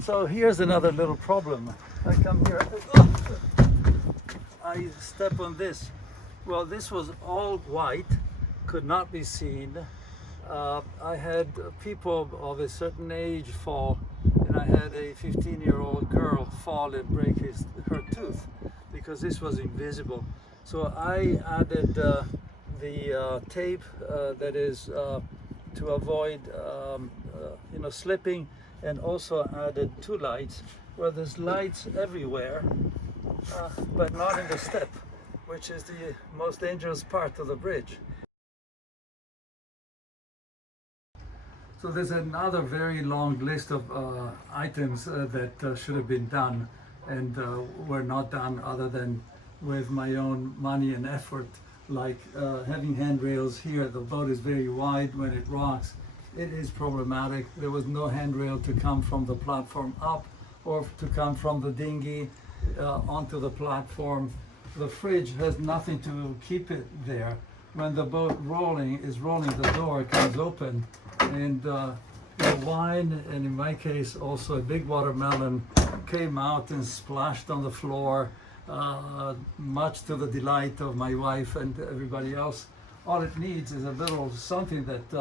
So here's another little problem. I come here, I step on this. Well, this was all white, could not be seen. I had people of a certain age fall, and I had a 15-year-old girl fall and break her tooth because this was invisible. So I added the tape that is to avoid slipping, and also added two lights. Well, there's lights everywhere, but not in the step, which is the most dangerous part of the bridge. So there's another very long list of items that should have been done and were not done, other than with my own money and effort, like having handrails here. The boat is very wide. When it rocks, it is problematic. There was no handrail to come from the platform up or to come from the dinghy onto the platform. The fridge has nothing to keep it there. When the boat is rolling, the door comes open, and the wine, and in my case also a big watermelon, came out and splashed on the floor, much to the delight of my wife and everybody else. All it needs is a little something that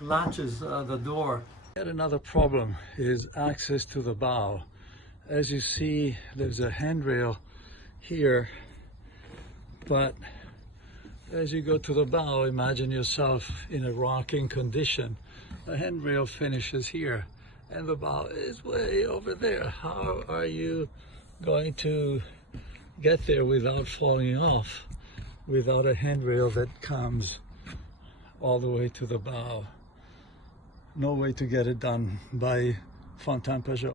latches the door. Yet another problem is access to the bow. As you see, there's a handrail here, but as you go to the bow, imagine yourself in a rocking condition. The handrail finishes here, and the bow is way over there. How are you going to get there without falling off, without a handrail that comes all the way to the bow? No way to get it done by Fountaine Pajot.